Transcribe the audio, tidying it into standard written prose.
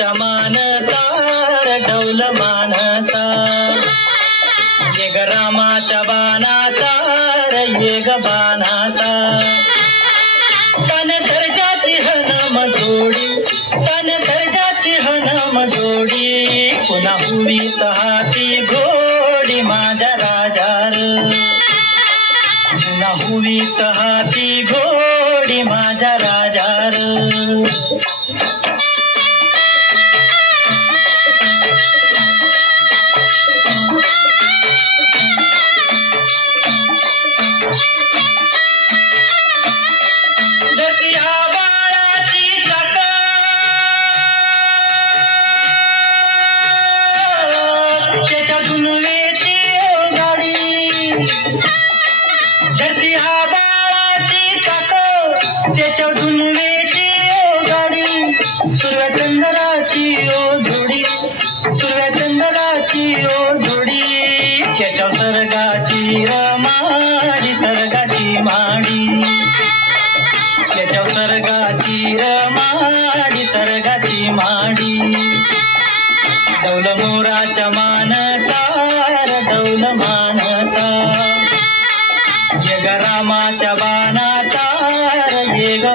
मोराच्या मानता डौल मानता ये ग रामाच्या बाणाचा ये ग बाणाचा तन सर्जाची हनम जोडी तन सर्जाची हनम जोडी पुन्हा हुवीत हाती घोडी माझ्या राजार पुन्हा हुवीत हाती घोडी माझ्या राजार धरती हा बाळाची चाक त्याच्या डुलवेची गाडी सुरव्या चंदनाची ओ जोडी सुरव्या चंदनाची ओ जोडी त्याच्या सर्गाची रमाडी सर्गाची माडी त्याच्या सर्गाची रमाडी सर्गाची माडी डौल मोराच्या मानचा डौल मानचा ये ग रामाच्या बाणाचा ये ग